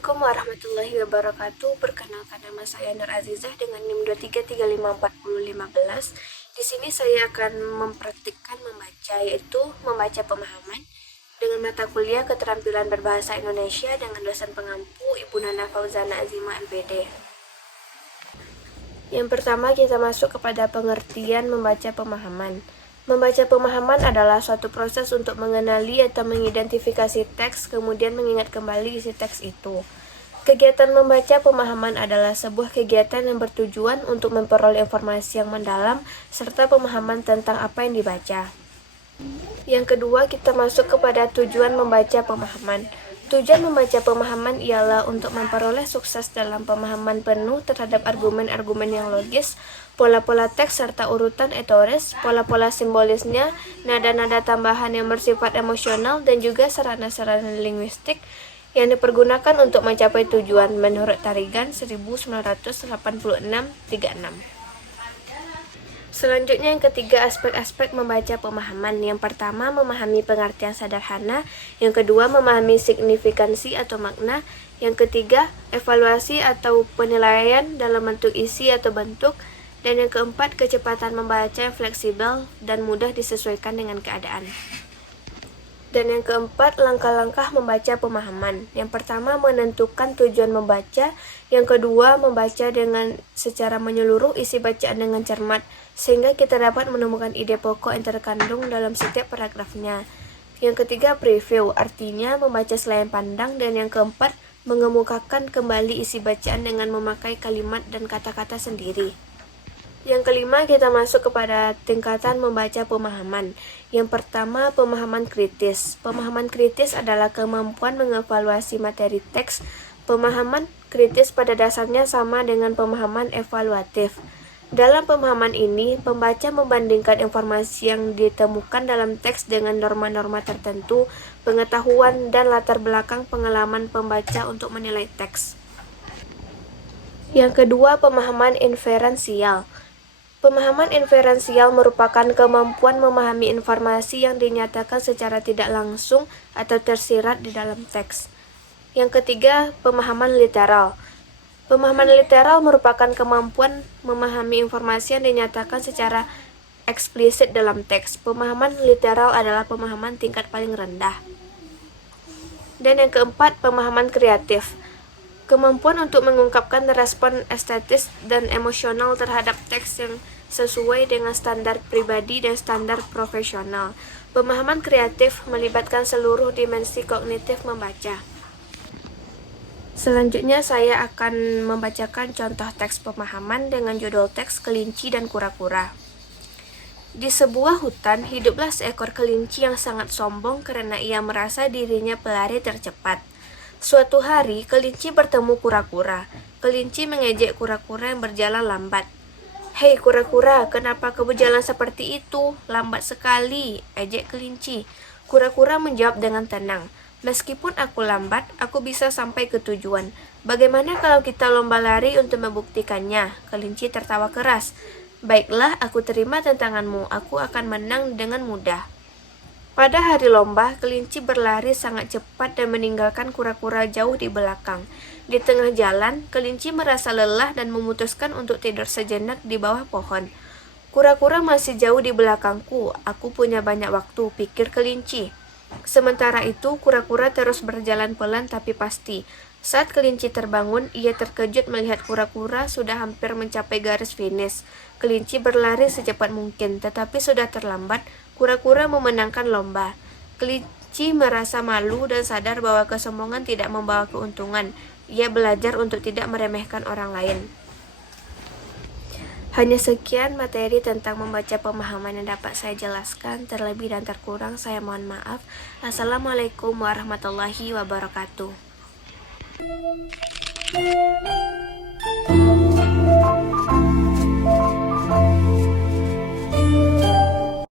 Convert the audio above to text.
Assalamualaikum warahmatullahi wabarakatuh. Perkenalkan, nama saya Nur Azizah dengan NIM 2335415. Di sini saya akan mempraktikkan membaca, yaitu membaca pemahaman dengan mata kuliah Keterampilan Berbahasa Indonesia dengan dosen pengampu Ibu Nana Fauzana Azima MPD. Yang pertama, kita masuk kepada pengertian membaca pemahaman. Membaca pemahaman adalah suatu proses untuk mengenali atau mengidentifikasi teks, kemudian mengingat kembali isi teks itu. Kegiatan membaca pemahaman adalah sebuah kegiatan yang bertujuan untuk memperoleh informasi yang mendalam serta pemahaman tentang apa yang dibaca. Yang kedua, kita masuk kepada tujuan membaca pemahaman. Tujuan membaca pemahaman ialah untuk memperoleh sukses dalam pemahaman penuh terhadap argumen-argumen yang logis, pola-pola teks serta urutan etoris, pola-pola simbolisnya, nada-nada tambahan yang bersifat emosional, dan juga sarana-sarana linguistik yang dipergunakan untuk mencapai tujuan menurut Tarigan 1986-36. Selanjutnya, yang ketiga, aspek-aspek membaca pemahaman. Yang pertama, memahami pengertian sederhana. Yang kedua, memahami signifikansi atau makna. Yang ketiga, evaluasi atau penilaian dalam bentuk isi atau bentuk. Dan yang keempat, kecepatan membaca yang fleksibel dan mudah disesuaikan dengan keadaan. Dan yang keempat, langkah-langkah membaca pemahaman. Yang pertama, menentukan tujuan membaca. Yang kedua, membaca dengan secara menyeluruh isi bacaan dengan cermat, sehingga kita dapat menemukan ide pokok yang terkandung dalam setiap paragrafnya. Yang ketiga, preview, artinya membaca selain pandang. Dan yang keempat, mengemukakan kembali isi bacaan dengan memakai kalimat dan kata-kata sendiri. Yang kelima, kita masuk kepada tingkatan membaca pemahaman. Yang pertama, pemahaman kritis. Pemahaman kritis adalah kemampuan mengevaluasi materi teks. Pemahaman kritis pada dasarnya sama dengan pemahaman evaluatif. Dalam pemahaman ini, pembaca membandingkan informasi yang ditemukan dalam teks dengan norma-norma tertentu, pengetahuan, dan latar belakang pengalaman pembaca untuk menilai teks. Yang kedua, pemahaman inferensial. Pemahaman inferensial merupakan kemampuan memahami informasi yang dinyatakan secara tidak langsung atau tersirat di dalam teks. Yang ketiga, pemahaman literal. Pemahaman literal merupakan kemampuan memahami informasi yang dinyatakan secara eksplisit dalam teks. Pemahaman literal adalah pemahaman tingkat paling rendah. Dan yang keempat, pemahaman kreatif. Kemampuan untuk mengungkapkan respon estetis dan emosional terhadap teks yang sesuai dengan standar pribadi dan standar profesional. Pemahaman kreatif melibatkan seluruh dimensi kognitif membaca. Selanjutnya, saya akan membacakan contoh teks pemahaman dengan judul teks Kelinci dan Kura-kura. Di sebuah hutan, hiduplah seekor kelinci yang sangat sombong karena ia merasa dirinya pelari tercepat. Suatu hari, kelinci bertemu kura-kura. Kelinci mengejek kura-kura yang berjalan lambat. "Hei kura-kura, kenapa kau berjalan seperti itu? Lambat sekali," ejek kelinci. Kura-kura menjawab dengan tenang, "Meskipun aku lambat, aku bisa sampai ke tujuan. Bagaimana kalau kita lomba lari untuk membuktikannya?" Kelinci tertawa keras. "Baiklah, aku terima tantanganmu. Aku akan menang dengan mudah." Pada hari lomba, kelinci berlari sangat cepat dan meninggalkan kura-kura jauh di belakang. Di tengah jalan, kelinci merasa lelah dan memutuskan untuk tidur sejenak di bawah pohon. "Kura-kura masih jauh di belakangku. Aku punya banyak waktu," pikir kelinci. Sementara itu, kura-kura terus berjalan pelan tapi pasti. Saat kelinci terbangun, ia terkejut melihat kura-kura sudah hampir mencapai garis finish. Kelinci berlari secepat mungkin, tetapi sudah terlambat. Kura-kura memenangkan lomba. Kelinci merasa malu dan sadar bahwa kesombongan tidak membawa keuntungan. Ia belajar untuk tidak meremehkan orang lain. Hanya sekian materi tentang membaca pemahaman yang dapat saya jelaskan. Terlebih dan terkurang saya mohon maaf. Assalamualaikum warahmatullahi wabarakatuh.